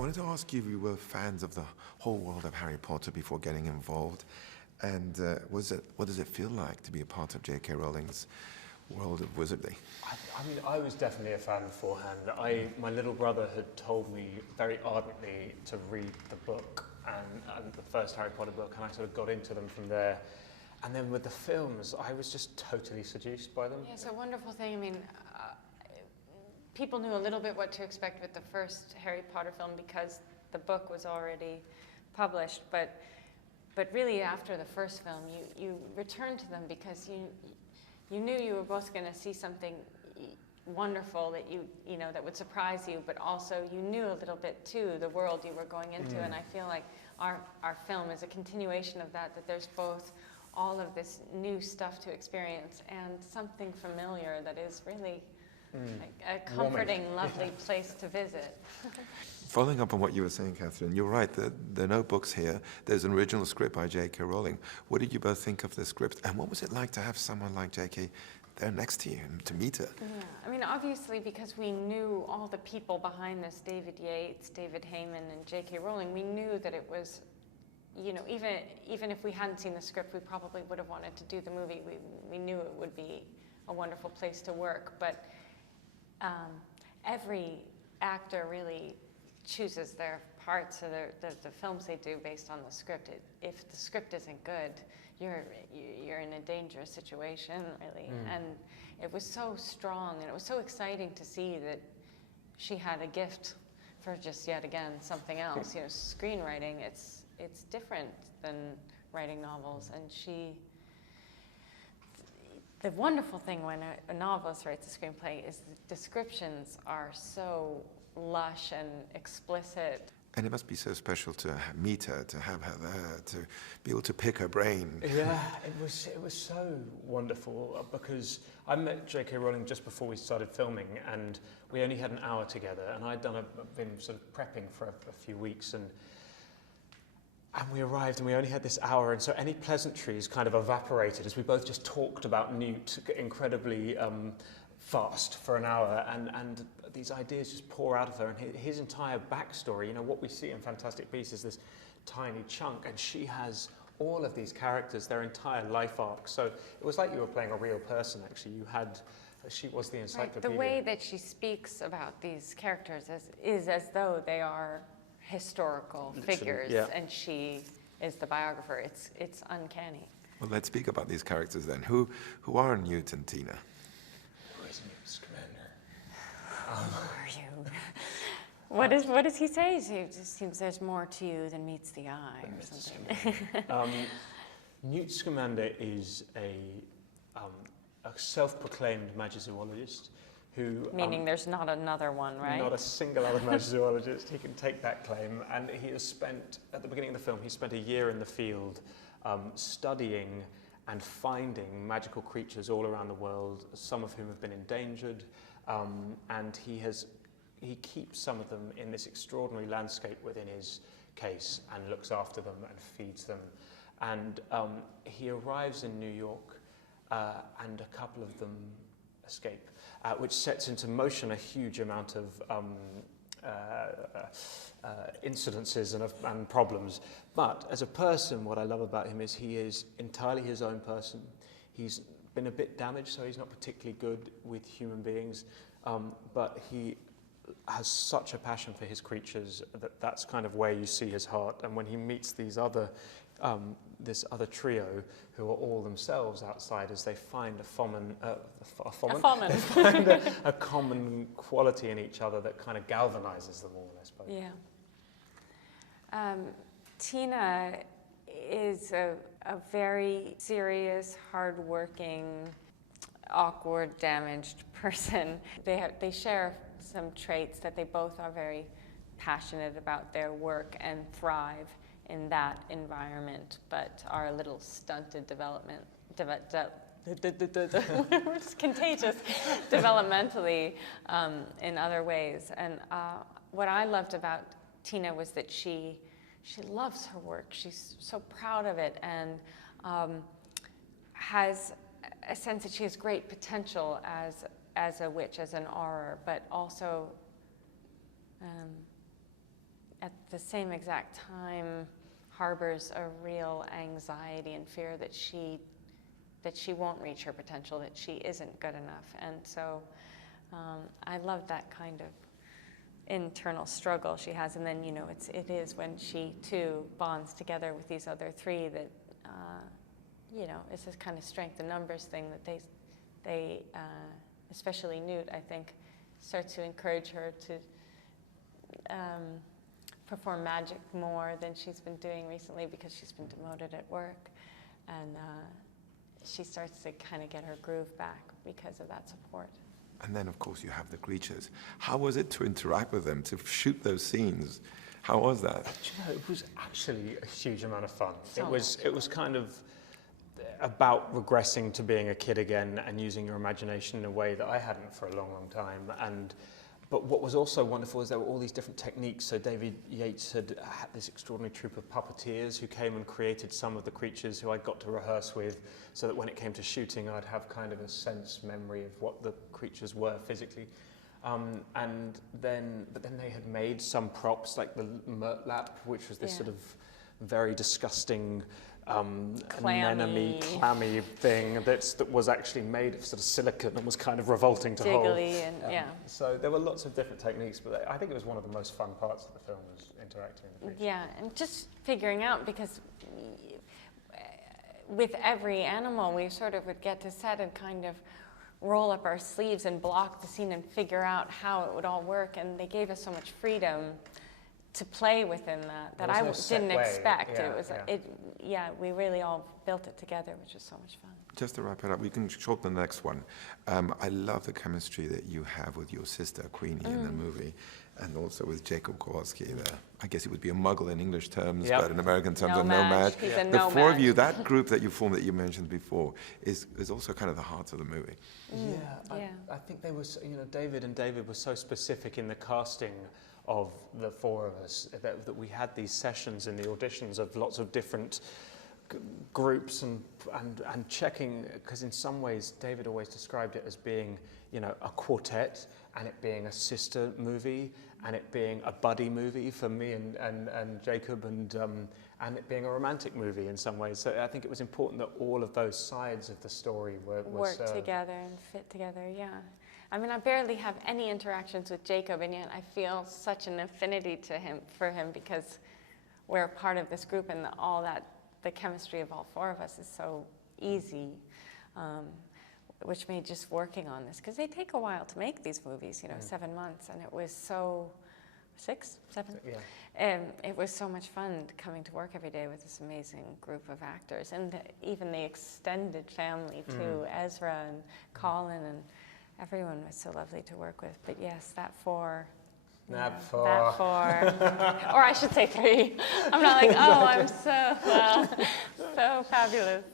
I wanted to ask you if you were fans of the whole world of Harry Potter before getting involved, and what does it feel like to be a part of J.K. Rowling's world of wizardry? I mean, I was definitely a fan beforehand. My little brother had told me very ardently to read the book and the first Harry Potter book, and I sort of got into them from there. And then with the films, I was just totally seduced by them. Yeah, it's a wonderful thing. I mean, people knew a little bit what to expect with the first Harry Potter film because the book was already published, but really after the first film, you returned to them because you knew you were both going to see something wonderful that you know that would surprise you, but also you knew a little bit too the world you were going into, and I feel like our film is a continuation of that there's both all of this new stuff to experience and something familiar that is really like a comforting, lovely place to visit. Following up on what you were saying, Catherine, you're right. There are no books here. There's an original script by J.K. Rowling. What did you both think of the script, and what was it like to have someone like J.K. there next to you and to meet her? Yeah, I mean, obviously, because we knew all the people behind this, David Yates, David Heyman, and J.K. Rowling, we knew that it was, you know, even if we hadn't seen the script, we probably would have wanted to do the movie. We knew it would be a wonderful place to work, but every actor really chooses their parts or the films they do based on the script. If the script isn't good, you're in a dangerous situation, really. And it was so strong, and it was so exciting to see that she had a gift for just yet again something else. You know, screenwriting, it's different than writing novels, and the wonderful thing when a novelist writes a screenplay is the descriptions are so lush and explicit. And it must be so special to meet her, to have her there, to be able to pick her brain. Yeah, it was so wonderful because I met J.K. Rowling just before we started filming, and we only had an hour together, and I'd been sort of prepping for a few weeks, and we arrived and we only had this hour, and so any pleasantries kind of evaporated as we both just talked about Newt incredibly fast for an hour, and these ideas just pour out of her, and his entire backstory, you know, what we see in Fantastic Beasts is this tiny chunk, and she has all of these characters, their entire life arc, so it was like you were playing a real person, actually. She was the encyclopedia. Right. The way that she speaks about these characters is as though they are historical figures, yeah. And she is the biographer. It's uncanny. Well, let's speak about these characters then. Who are Newt and Tina? Who is Newt Scamander? Who are you? What does he say? It just seems there's more to you than meets the eye, or something. Newt Scamander is a self-proclaimed magizoologist. Meaning there's not another one, right? Not a single other magizoologist. He can take that claim. And he has spent, at the beginning of the film, he spent a year in the field studying and finding magical creatures all around the world, some of whom have been endangered. And he keeps some of them in this extraordinary landscape within his case and looks after them and feeds them. And he arrives in New York and a couple of them escape. Which sets into motion a huge amount of incidences and problems. But as a person, what I love about him is he is entirely his own person. He's been a bit damaged, so he's not particularly good with human beings, but he has such a passion for his creatures that's kind of where you see his heart. And when he meets these this other trio who are all themselves outsiders, they find a common quality in each other that kind of galvanizes them all, I suppose. Yeah. Tina is a very serious, hardworking, awkward, damaged person. They share some traits that they both are very passionate about their work and thrive in that environment, but are a little stunted it's contagious developmentally in other ways. And what I loved about Tina was that she loves her work. She's so proud of it, and has a sense that she has great potential as a witch, as an auror, but also at the same exact time harbors a real anxiety and fear that she won't reach her potential, that she isn't good enough. And so I love that kind of internal struggle she has. And then, you know, it is when she too bonds together with these other three that, you know, it's this kind of strength in numbers thing that they especially Newt, I think, starts to encourage her to perform magic more than she's been doing recently because she's been demoted at work. And she starts to kind of get her groove back because of that support. And then, of course, you have the creatures. How was it to interact with them, to shoot those scenes? How was that? Do you know, it was actually a huge amount of fun. So It was kind of about regressing to being a kid again and using your imagination in a way that I hadn't for a long, long time. But what was also wonderful is there were all these different techniques. So David Yates had this extraordinary troupe of puppeteers who came and created some of the creatures who I got to rehearse with, so that when it came to shooting, I'd have kind of a sense memory of what the creatures were physically. But then they had made some props, like the Murtlap, which was this sort of very disgusting anemone, clammy thing that was actually made of sort of silicone and was kind of revolting to hold. Jiggly and So there were lots of different techniques, but I think it was one of the most fun parts of the film, was interacting with the creatures. Yeah, and just figuring out, because with every animal we sort of would get to set and kind of roll up our sleeves and block the scene and figure out how it would all work, and they gave us so much freedom to play within that I didn't expect. We really all built it together, which was so much fun. Just to wrap it up, we can shorten the next one. I love the chemistry that you have with your sister, Queenie, in the movie, and also with Jacob Kowalski. I guess it would be a muggle in English terms, but in American terms, a nomad. He's a the nomad. four of you, that group that you formed that you mentioned before, is also kind of the heart of the movie. I think they were, you know, David were so specific in the casting of the four of us that we had these sessions in the auditions of lots of different groups and checking, because in some ways David always described it as being, you know, a quartet, and it being a sister movie, and it being a buddy movie for me and Jacob, and it being a romantic movie in some ways. So I think it was important that all of those sides of the story work together and fit together. Yeah. I mean, I barely have any interactions with Jacob, and yet I feel such an affinity for him because we're a part of this group, and the chemistry of all four of us is so easy, which made just working on this, because they take a while to make these movies, you know, 7 months, and it was so, 6, 7? Yeah. It was so much fun coming to work every day with this amazing group of actors, and even the extended family too, Ezra and Colin, and everyone was so lovely to work with. But yes, that four. That four. Or I should say 3. I'm not like, oh, I'm so fabulous.